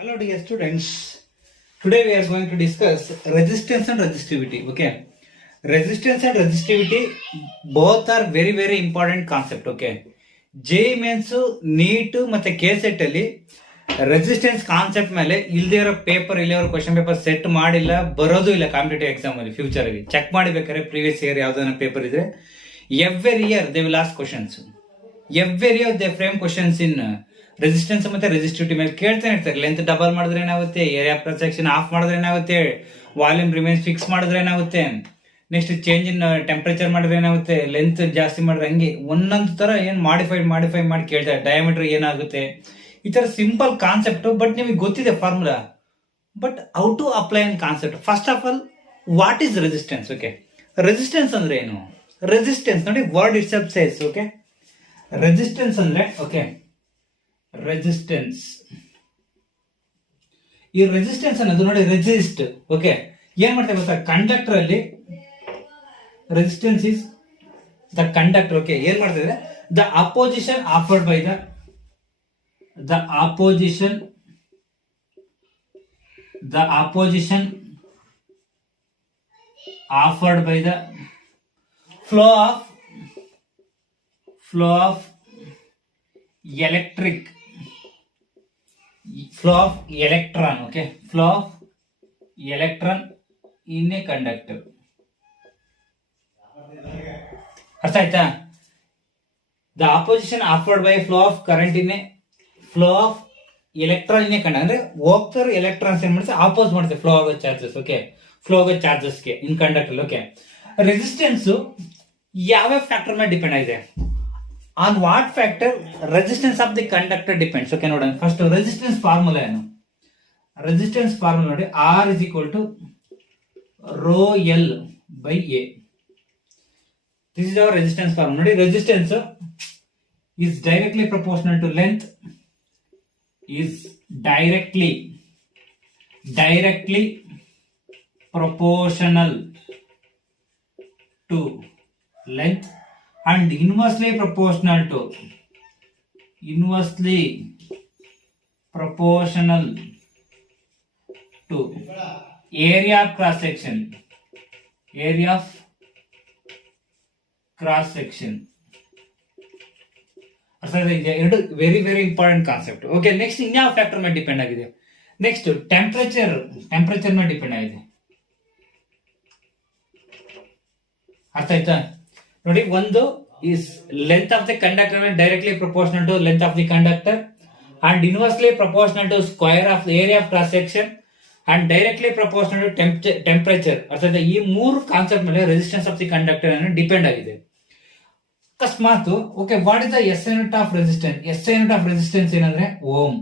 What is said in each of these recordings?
Hello dear students. Today we are going to discuss resistance and resistivity. Okay. Resistance and resistivity both are very important concept. Okay. JEE means NEET ಮತ್ತೆ KSET ಅಲ್ಲಿ resistance concept ಮೇಲೆ ಇಲ್ದೇ ಇರೋ paper ಇಲ್ಲಿವರೆಗೂ question paper set ಮಾಡಿಲ್ಲ, ಬರೋದು ಇಲ್ಲ competitive exam ಅಲ್ಲಿ ಫ್ಯೂಚರ್ ಅಲ್ಲಿ ಚೆಕ್ ಮಾಡಿಬೇಕಾದ್ರೆ ಪ್ರೀವಿಯಸ್ ಇಯರ್ ಯಾವ್ದಾನ ಪೇಪರ್ ಇದ್ರೆ every year they will ask questions. Every year they frame questions in resistance ಮತ್ತೆ ರೆಸಿಸ್ಟಿವಿಟಿ ಮೇಲೆ ಕೇಳ್ತಾನೆ ಇರ್ತಾರೆ. ಲೆಂತ್ ಡಬಲ್ ಮಾಡಿದ್ರೆ ಏನಾಗುತ್ತೆ, ಏರಿಯಾ ಪರ್ ಸೆಕ್ಷನ್ ಆಫ್ ಮಾಡಿದ್ರೆ ಏನಾಗುತ್ತೆ, ವಾಲ್ಯೂಮ್ ರಿಮೇನ್ಸ್ ಫಿಕ್ಸ್ ಮಾಡಿದ್ರೆ ಏನಾಗುತ್ತೆ, ನೆಕ್ಸ್ಟ್ ಚೇಂಜ್ ಇನ್ ಟೆಂಪರೇಚರ್ ಮಾಡಿದ್ರೆ ಏನಾಗುತ್ತೆ, ಲೆಂತ್ ಜಾಸ್ತಿ ಮಾಡಿದ್ರೆ ಹಂಗೆ ಒಂದೊಂದು ತರ ಏನ್ ಮಾಡಿಫೈ ಮಾಡಿ ಕೇಳ್ತಾರೆ. ಡಯಾಮೀಟರ್ ಏನಾಗುತ್ತೆ, ಈ ತರ ಸಿಂಪಲ್ ಕಾನ್ಸೆಪ್ಟ್, ಬಟ್ ನಿಮಗೆ ಗೊತ್ತಿದೆ formula, but how to apply in concept. First of all what is resistance? Okay, resistance ಅಂದ್ರೆ ಏನು? ರೆಸಿಸ್ಟೆನ್ಸ್ ನೋಡಿ, word itself says. Okay, resistance ಅಂದ್ರೆ ಓಕೆ ರೆಸಿಸ್ಟೆನ್ಸ್. ಈ ರೆಸಿಸ್ಟೆನ್ಸ್ ಅನ್ನೋದು ನೋಡಿ ರೆಸಿಸ್ಟ್. ಓಕೆ, ಏನ್ ಮಾಡ್ತೇವೆ ಗೊತ್ತಾ, ಕಂಡಕ್ಟರ್ ಅಲ್ಲಿ resistance is the conductor. Okay, ಏನ್ ಮಾಡ್ತಿದ್ರೆ the opposition offered by the opposition offered by the flow of electron. Okay, flow of electron in a conductor. ಅರ್ಥ ಆಯ್ತಾ? The opposition offered by flow of current in a flow of electron in ಕಂಡ ಅಂದ್ರೆ ಹೋಗ್ತಾರ electrons ಏನ್ ಮಾಡ್ತಾರೆ, ಆಪೋಸ್ ಮಾಡ್ತಾರೆ flow ಆಗೋ charges. Okay, flow ಆಗೋ ಚಾರ್ಜಸ್ಗೆ ಇನ್ ಕಂಡಕ್ಟರ್. ಓಕೆ, ರೆಸಿಸ್ಟೆನ್ಸ್ ಯಾವ್ಯಾವ ಫ್ಯಾಕ್ಟರ್ ಮೇಲೆ ಡಿಪೆಂಡ್ ಆಗಿದೆ? On what factor resistance of the conductor depends. Okay, ನೋಡೋಣ ಫಸ್ಟ್ ರೆಸಿಸ್ಟೆನ್ಸ್ ಫಾರ್ಮುಲಾ ಏನು. ರೆಸಿಸ್ಟೆನ್ಸ್ ಫಾರ್ಮುಲಾ ನೋಡಿ, R is equal to rho L by A. This is our resistance formula. ನೋಡಿ, resistance is directly proportional to length, is directly proportional to length and inversely proportional to area of cross section. ಎರಡು very important concept. Okay, next ಇನ್ಯಾವ factor ಮೇಲೆ depend ಆಗಿದೆ? Next temperature ಮೇಲೆ depend ಆಗಿದೆ. ಅರ್ಥ ಆಯ್ತಾ? ನೋಡಿ, ಒಂದು is length of the conductor directly proportional to length of the conductor and inversely proportional to square of area of cross section and directly proportional to temperature. ಅರ್ಥ ಆಯ್ತಾ? ಈ ಮೂರು ಕಾನ್ಸೆಪ್ಟ್ ಮೇಲೆ ರೆಸಿಸ್ಟೆನ್ಸ್ ಆಫ್ ದಿ ಕಂಡಕ್ಟರ್ ಅನ್ನು depend ಆಗಿದೆ. ಅಕಸ್ಮಾತ್ okay, what is the S I unit of resistance? S I unit of resistance ಏನಂದ್ರೆ ohm.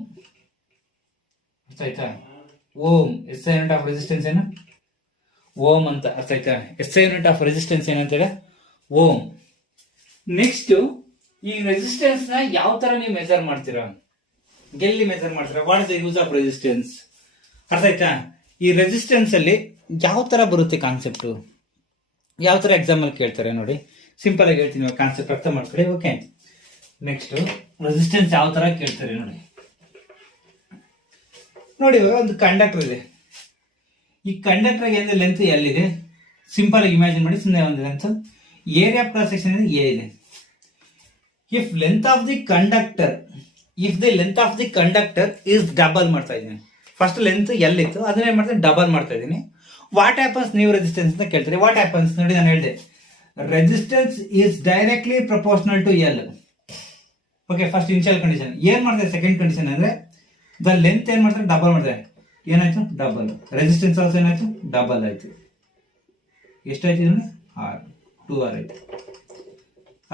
ಅರ್ಥ ಆಯ್ತಾ? Ohm. S I unit of resistance ಏನು? ಓಮ್ ಅಂತ. ಅರ್ಥ ಆಯ್ತಾ? S I unit of resistance ಏನಂತಾರೆ? ಓಮ್. ನೆಕ್ಸ್ಟ್, ಈ ರೆಸಿಸ್ಟೆನ್ಸ್ ನ ಯಾವ ತರ ನೀವು ಮೆಜರ್ ಮಾಡ್ತೀರಾ, ಎಲ್ಲಿ ಮೆಜರ್ ಮಾಡ್ತೀರಾ? What is the use of resistance? ಅರ್ಥ ಆಯ್ತಾ? ಈ ರೆಸಿಸ್ಟೆನ್ಸ್ ಅಲ್ಲಿ ಯಾವ ತರ ಬರುತ್ತೆ ಕಾನ್ಸೆಪ್ಟ್, ಯಾವ ತರ ಎಕ್ಸಾಮ್ ಅಲ್ಲಿ ಕೇಳ್ತಾರೆ ನೋಡಿ. ಸಿಂಪಲ್ ಆಗಿ ಹೇಳ್ತೀನಿ, ಕಾನ್ಸೆಪ್ಟ್ ಅರ್ಥ ಮಾಡ್ಕೊಳ್ಳಿ. ಓಕೆ, ನೆಕ್ಸ್ಟ್ ರೆಸಿಸ್ಟೆನ್ಸ್ ಯಾವ ತರ ಕೇಳ್ತಾರೆ ನೋಡಿ. ಇವಾಗ ಒಂದು ಕಂಡಕ್ಟರ್ ಇದೆ. ಈ ಕಂಡಕ್ಟರ್ ಏನಿದೆ, ಲೆಂತ್ ಎಲ್ಲಿದೆ? ಸಿಂಪಲ್ ಆಗಿ ಇಮ್ಯಾಜಿನ್ ಮಾಡಿ. ಸುಮ್ಮನೆ ಒಂದು ಲೆಂತ್, ಏರಿಯಾ ಕ್ರಾಸ್ ಸೆಕ್ಷನ್ ಇದೆ ಎ ಇದೆ. If the length of the conductor is double ಮಾಡ್ತಾ ಇದ್ದೀನಿ. ಫಸ್ಟ್ ಲೆಂತ್ ಎಲ್ಲಿತ್ತು ಅದನ್ನೇ ಮಾಡ್ತೀನಿ, ಡಬಲ್ ಮಾಡ್ತಾ ಇದ್ದೀನಿ. What happens? ನೀವು ರೆಸಿಸ್ಟೆನ್ಸ್ ಅಂತ ಕೇಳ್ತೀರಿ. ವಾಟ್ ಹ್ಯಾಪನ್ಸ್ ನೋಡಿ, ನಾನು ಹೇಳಿದೆ resistance is directly proportional to L. Okay, first initial condition. ಏನ್ ಮಾಡ್ತಾರೆ ಸೆಕೆಂಡ್ ಕಂಡೀಷನ್ ಅಂದ್ರೆ ದ ಲೆಂತ್ ಏನ್ ಮಾಡ್ತಾರೆ, ಡಬಲ್ ಮಾಡ್ತಾರೆ. ಏನಾಯ್ತು? ಡಬಲ್. ರೆಸಿಸ್ಟೆನ್ಸ್ ಆಲ್ಸೋ ಏನಾಯ್ತು? ಡಬಲ್ ಆಯ್ತು. ಎಷ್ಟಾಯ್ತು? 2R ಆಯ್ತು.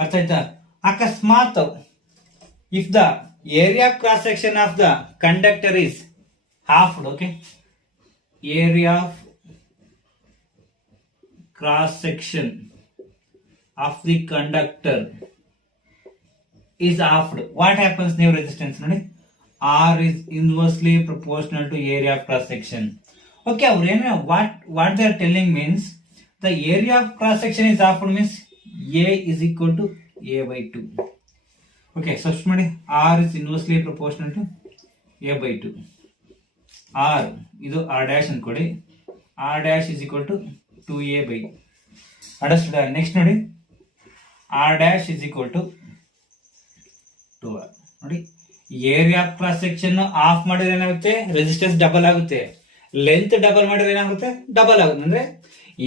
ಅರ್ಥ ಆಯ್ತಾ? ಅಕಸ್ಮಾತ್ if the area cross section of the conductor is halved. Okay, area of cross section of the conductor is halved. What happens? New resistance ನೋಡಿ, R is inversely proportional to area of cross section. Okay, what they are telling means the area of cross section is halved means A is equal to A by 2. Okay, substitute ಮಾಡಿ, R is inversely proportional to A by 2. R ಇದು R dash ಅನ್ಕೊಡಿ, R dash is equal to 2a by understood. Next ನೋಡಿ R dash is equal to 2r. ನೋಡಿ area of cross section of ಮಾಡಿದ್ರೆ ಏನಾಗುತ್ತೆ, resistance double ಆಗುತ್ತೆ. Length double ಮಾಡಿದ್ರೆ ಏನಾಗುತ್ತೆ, double ಆಗುತ್ತೆ. ಅಂದ್ರೆ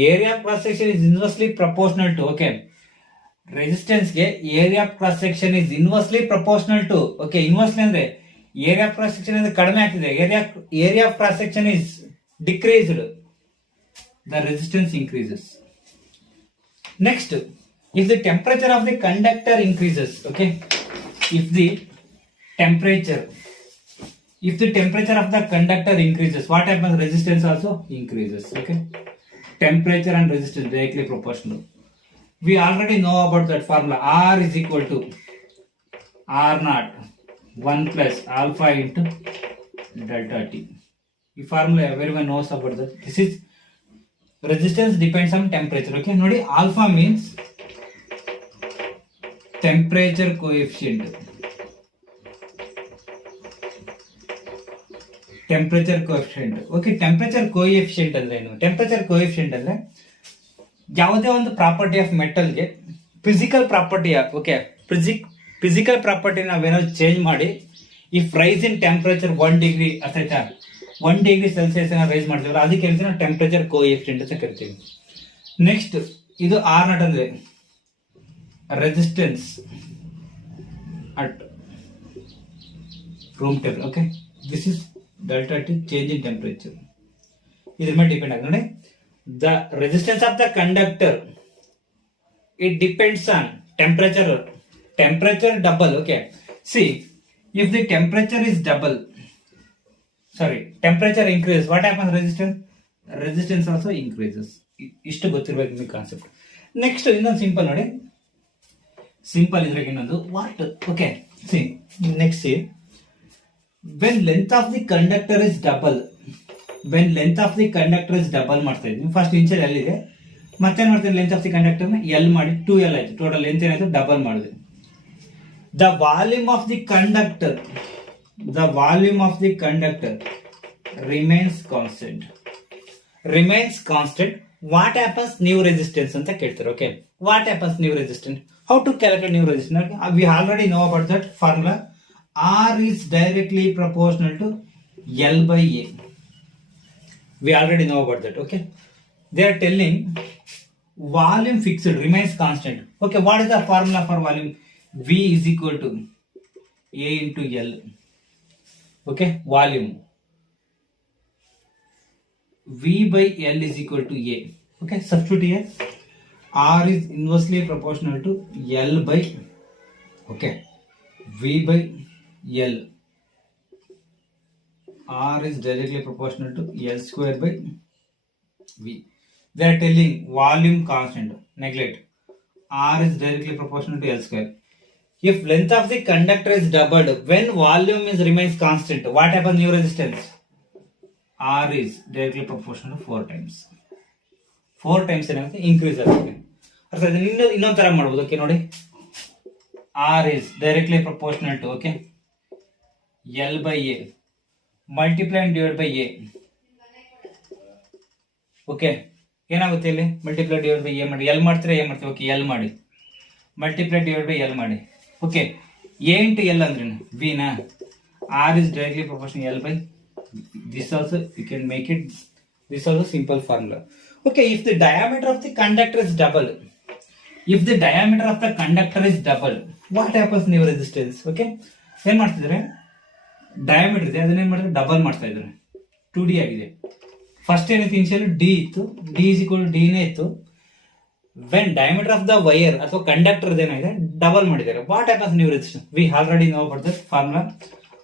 area of cross section is inversely proportional to, okay, resistance ಗೆ area of cross section is inversely proportional to. Okay, inversely ಅಂದ್ರೆ ಏರಿಯಾ ಆಫ್ ಕ್ರಾಸ್ ಸೆಕ್ಷನ್ ಅಂದ್ರೆ ಕಡಿಮೆ ಆಗ್ತಿದೆ, area of cross section is decreased, the resistance increases. Next, if the temperature of the conductor increases, okay, if the temperature of the conductor increases, what happens? Resistance also increases. Okay, temperature and resistance directly proportional. We already know about that formula. R is equal to R naught 1 plus alpha into delta T. The formula everyone knows about that. This is resistance depends on temperature. Okay, nodi alpha means temperature coefficient. Temperature coefficient. Okay, temperature coefficient ಅಂದ್ರೆ ಏನು? Temperature coefficient ಅಂದ್ರೆ ಯಾವುದೇ ಒಂದು property of metal ಗೆ physical property, okay, physical property ನಾವೇನೋ change ಮಾಡಿ if rise in temperature 1 degree ಅರ್ಥಾಯ್ತಾ, 1 degree Celsius rise ಮಾಡ್ತೀವಲ್ಲ ಅದಕ್ಕೆ ಹೇಳ್ತೀವಿ ನಾವು ಟೆಂಪರೇಚರ್ ಕೋಎಫಿಷಿಯಂಟ್ ಅಂತ ಕರಿತೀವಿ. ನೆಕ್ಸ್ಟ್ ಇದು ಆರ್ ನಾಟ್ ಅಂದ್ರೆ resistance at room temperature. Okay, this is delta T, change in temperature. ಇದ್ರ ಮೇಲೆ ಡಿಪೆಂಡ್ ಆಗುತ್ತೆ ನೋಡಿ. The resistance of the conductor it depends on temperature double. Okay, C if the temperature is double, temperature increases, what happens? Resistance also increases. ಇಷ್ಟು ಗೊತ್ತಿರಬೇಕು ನಿಮಗೆ concept. Next ಇನ್ನೊಂದು simple ನೋಡಿ, simple ಇದ್ರಾಗ ಇನ್ನೊಂದು what. Okay, C next see when length of the conductor is double, ಮಾಡ್ತಾ ಇದ್ವಿ. First initial L ಇದೆ, ಮತ್ತೇನ್ ಮಾಡ್ತೀನಿ, length of the conductor L ಮಾಡಿ 2l ಆಯ್ತು, ಟೋಟಲ್ ಲೆಂತ್ ಏನಾಯ್ತು ಡಬಲ್ ಮಾಡಿದೆ. The volume of the conductor remains constant. What happens? New resistance ಅಂತ ಕೇಳ್ತಾರೆ. Okay, what happens new resistance? How to calculate new resistance? We already know about that formula. R is directly proportional to L by A. We already know about that. Okay, they are telling volume fixed remains constant. Okay, what is the formula for volume? V is equal to A into L. Okay, volume V by L is equal to A. Okay, substitute here. R is inversely proportional to L by, okay, V by L. R is directly proportional to L square by V. They are telling volume constant. Neglect. R is directly proportional to L square. If length of the conductor is doubled, when volume remains constant, what happens? New resistance R is directly proportional to 4 times. 4 times ಏನಾಗುತ್ತೆ, increase ಆಗುತ್ತೆ. ಅರ್ಥಾತ್ ಇನ್ನೊಂದು ತರ ಮಾಡಬಹುದು. Okay ನೋಡಿ, R is directly proportional to, okay, L by A multiply and divide by A. ಓಕೆ, ಏನಾಗುತ್ತೆ ಇಲ್ಲಿ ಮಲ್ಟಿಪ್ಲೈ ಡಿವೈಡ್ ಬೈ ಎ ಮಾಡಿ, ಎಲ್ ಮಾಡ್ತೀರಾ ಎ ಮಾಡ್ತೀವಿ. ಓಕೆ, ಎಲ್ ಮಾಡಿ, ಮಲ್ಟಿಪ್ಲೈ ಡಿವೈಡ್ ಬೈ ಎಲ್ ಮಾಡಿ. ಓಕೆ, ಎ ಇಂಟು ಎಲ್ ಅಂದ್ರೆ ವಿ ನಾ, R is directly proportional L by this also you can make it, this also simple formula. Okay, if the diameter of the conductor is double, what happens? New resistance. Okay, ಏನ್ ಮಾಡ್ತಿದ್ರೆ, diameter ಇದೆ ಅದನ್ನ ಏನ್ ಮಾಡಿದ್ರೆ double ಮಾಡ್ತಾ ಇದ್ದಾರೆ. 2d ಆಗಿದೆ. First ಏನಿತ್ತು ಇನಿಷಿಯಲ್ ಡಿ ಇತ್ತು, ಡಿ ಇಸ್ ಈಕ್ವಲ್ ಡಿ ನೇ ಇತ್ತು. When diameter of the wire ಅಥವಾ ಕಂಡಕ್ಟರ್ ಏನಾಗಿದೆ ಡಬಲ್ ಮಾಡಿದ್ದಾರೆ. What happens? New resistance. We already know about that formula.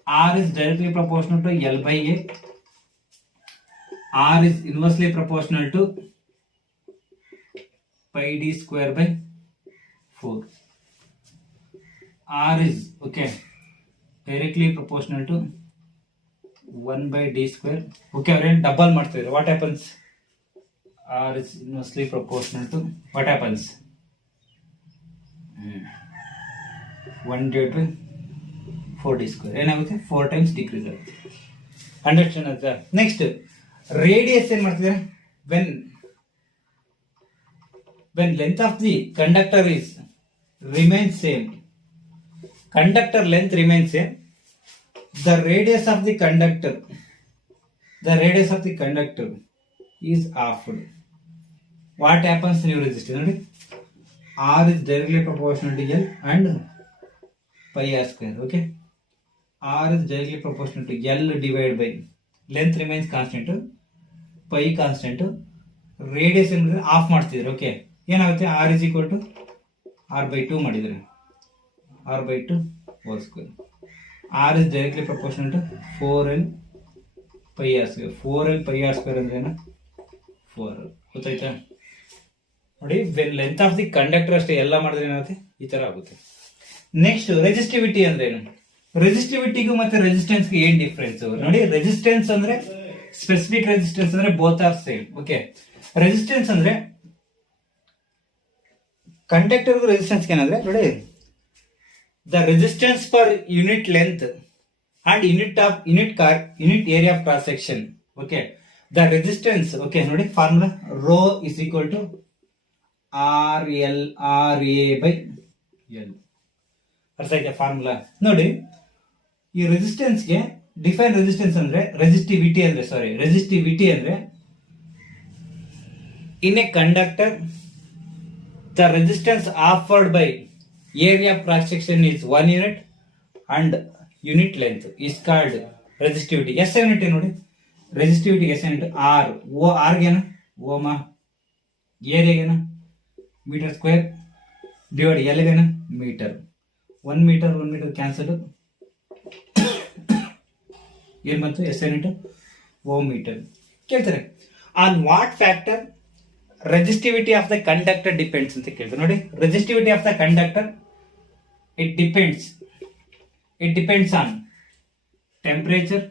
R is directly proportional to L by A. R is inversely proportional to pi d square by 4. R is, okay, directly proportional to 1 by d square. Okay, again double ಮಾಡ್ತಾ ಇದ್ದಾರೆ. What happens? R is inversely proportional to, what happens? 1 divided by 4d square. ಏನಾಗುತ್ತೆ? 4 times decrease ಆಗುತ್ತೆ. Understand ಆಯ್ತಾ? Next radius ಏನ್ ಮಾಡ್ತಿದ್ದಾರೆ, when length of the conductor is remains same, conductor length remains same, the radius of the conductor is halved. What happens in your resistance? ನೋಡಿ, R is directly proportional to L and pi r square. Okay, R is directly proportional to L divided by length remains constant, pi constant, radius ಏನಿದ್ರೆ half ಮಾಡ್ತಿದ್ರು. Okay, ಏನಾಗುತ್ತೆ, R is equal to R/2 ಮಾಡಿದ್ರೆ, R/2 whole square. R is directly proportional to 4L pi r square. 4L pi r square ಅಂದ್ರೆ ಏನು, 4. ಗೊತ್ತಾಯ್ತಾ? ನೋಡಿ, length of the conductor ಅಷ್ಟೇ, ಎಲ್ಲ ಮಾಡಿದ್ರೆ ಏನಾಗುತ್ತೆ, ಈ ತರ ಆಗುತ್ತೆ. ನೆಕ್ಸ್ಟ್ ರೆಸಿಸ್ಟಿವಿಟಿ ಅಂದ್ರೆ ಏನು? ರೆಸಿಸ್ಟಿವಿಟಿಗೂ ಮತ್ತೆ ರೆಸಿಸ್ಟೆನ್ಸ್ಗೆ ಏನ್ ಡಿಫ್ರೆನ್ಸ್ ನೋಡಿ. ರೆಸಿಸ್ಟೆನ್ಸ್ ಅಂದ್ರೆ ಸ್ಪೆಸಿಫಿಕ್ ರೆಸಿಸ್ಟೆನ್ಸ್ ಅಂದ್ರೆ both are same. Okay, resistance ಅಂದ್ರೆ ಕಂಡಕ್ಟರ್ಗೂ ರೆಸಿಸ್ಟೆನ್ಸ್ ಏನಂದ್ರೆ ನೋಡಿ, the resistance per unit length and unit area of cross section. Okay, the resistance. Okay ನೋಡಿ, formula rho is equal to RA/L. ಅರ್ಥ ಆಯ್ತಾ ಫಾರ್ಮುಲಾ? ನೋಡಿ, ಈ ರೆಸಿಸ್ಟೆನ್ಸ್ಗೆ ಡಿಫೈನ್ ರೆಸಿಸ್ಟೆನ್ಸ್ ಅಂದ್ರೆ ರೆಸಿಸ್ಟಿವಿಟಿ ಅಂದ್ರೆ in a conductor the resistance offered by area of cross section is 1 unit and unit length is called resistivity. S unit ನೋಡಿ, resistivity S unit. ಆರ್ಗೇನ ಓಮ, ಏರಿಯಾಗೇನ ಮೀಟರ್ ಸ್ಕ್ವೇರ್, ಡಿವೈಡ್ ಎಲ್ಗೇನ ಮೀಟರ್. 1 ಮೀಟರ್ ಕ್ಯಾನ್ಸಲ್, ಏನ್ ಬಂತು, S unit ohm meter. ಕೇಳ್ತಾರೆ, on what factor resistivity of the conductor depends ಅಂತ ಕೇಳ್ತಾರೆ. ನೋಡಿ, resistivity of the conductor it depends on temperature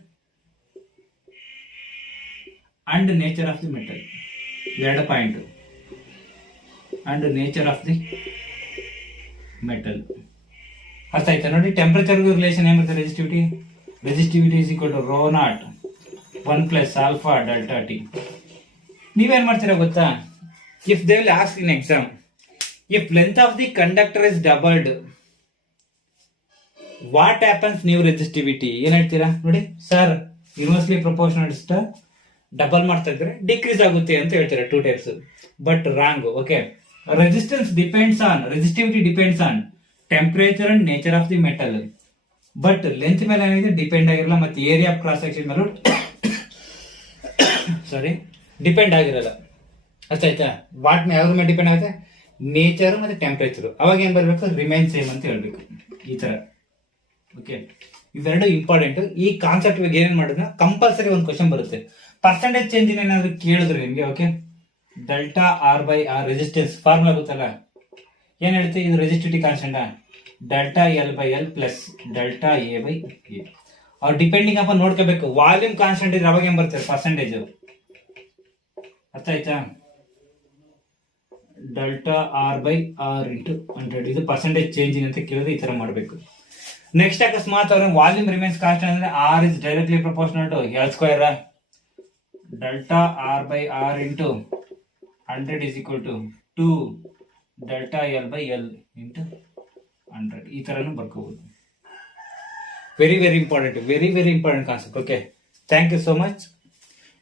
and nature of the metal. 2 point, and nature of the metal. ಅರ್ಥ ಆಯ್ತಾ? ನೋಡಿ, ಟೆಂಪರೇಚರ್ಗೂ relation ಏನಿರುತ್ತೆ, resistivity is equal to rho not 1 plus alpha delta T. ನೀವೇನ್ ಮಾಡ್ತೀರಾ ಗೊತ್ತಾ? If they will ask in exam, if length of the conductor is doubled, what happens new resistivity? ಏನ್ ಹೇಳ್ತೀರಾ? ನೋಡಿ, ಸರ್ ಇನ್ವರ್ಸ್ಲಿ ಪ್ರಪೋರ್ಷನಲ್ ಡಬಲ್ ಮಾಡ್ತಾ ಇದ್ರೆ decrease ಆಗುತ್ತೆ ಅಂತ ಹೇಳ್ತೀರಾ. 2 types, but wrong. Okay, resistivity depends on temperature and nature of the metal, but length ಮೇಲೆ ಏನಿದೆ ಡಿಪೆಂಡ್ ಆಗಿರಲ್ಲ, ಮತ್ತೆ ಏರಿಯಾ ಆಫ್ ಕ್ರಾಸ್ ಸೆಕ್ಷನ್ ಮೇಲೂ ಡಿಪೆಂಡ್ ಆಗಿರಲ್ಲ. ಅರ್ಥ ಆಯ್ತಾ? ವಾಟ್ ಯಾವ್ದ್ರ ಮೇಲೆ ಡಿಪೆಂಡ್ ಆಗುತ್ತೆ, ನೇಚರ್ ಮತ್ತೆ ಟೆಂಪರೇಚರ್. ಅವಾಗ ಏನ್ ಬರ್ಬೇಕು, ರಿಮೈನ್ ಸೇಮ್ ಅಂತ ಹೇಳ್ಬೇಕು, ಈ ತರ. ಓಕೆ, ಇವೆರಡು ಇಂಪಾರ್ಟೆಂಟ್. ಈ ಕಾನ್ಸೆಪ್ಟ್ ಬಗ್ಗೆ ಏನೇನ್ ಮಾಡಿದ್ರೆ ಕಂಪಲ್ಸರಿ ಒಂದು ಕ್ವಶನ್ ಬರುತ್ತೆ. ಪರ್ಸೆಂಟೇಜ್ ಚೇಂಜ್ ಏನಾದ್ರು ಕೇಳಿದ್ರು ನಿಮ್ಗೆ, okay, delta R/R resistance formula ಗೊತ್ತಲ್ಲ, ಏನ್ ಹೇಳ್ತೀವಿ, ಇದು resistivity constant, delta L/L plus delta A/A. ಅವ್ರು ಡಿಪೆಂಡಿಂಗ್ ಅಪ್ಪ ನೋಡ್ಕೋಬೇಕು. ವಾಲ್ಯೂಮ್ ಕಾನ್ಸ್ಟೆಂಟ್ ಇದ್ರೆ ಅವಾಗ ಏನ್ ಬರ್ತಾರೆ, ಪರ್ಸೆಂಟೇಜ್. ಅರ್ಥ ಆಯ್ತಾ? ಡೆಲ್ಟಾ R/R ಇಂಟು 100 ಇದು ಪರ್ಸೆಂಟೇಜ್ ಚೇಂಜ್ ಅಂತ ಕೇಳಿದ್ರೆ ಈ ತರ ಮಾಡಬೇಕು. ನೆಕ್ಸ್ಟ್ ಅಕಸ್ಮಾತ್ ಅವ್ರ ವಾಲ್ಯೂಮ್ ರಿಮೈನ್ಸ್ ಕಾನ್ಸ್ಟೆಂಟ್ ಅಂದ್ರೆ R is directly proportional to L square. Delta R/R into 100 is equal to 2 delta L/L into 100. ಈ ತರನು ಬರ್ಕೋಬಹುದು. Very important concept. Okay, thank you so much.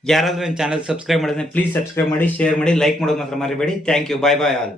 ಯಾರಾದ್ರೂ ನನ್ನ ಚಾನಲ್ ಸಬ್ಸ್ಕ್ರೈಬ್ ಮಾಡಿದ್ರೆ ಪ್ಲೀಸ್ ಸಬ್ಸ್ಕ್ರೈಬ್ ಮಾಡಿ, share ಮಾಡಿ, like ಮಾಡೋದು ಮಾತ್ರ ಮರಿಬೇಡಿ. Thank you. Bye all.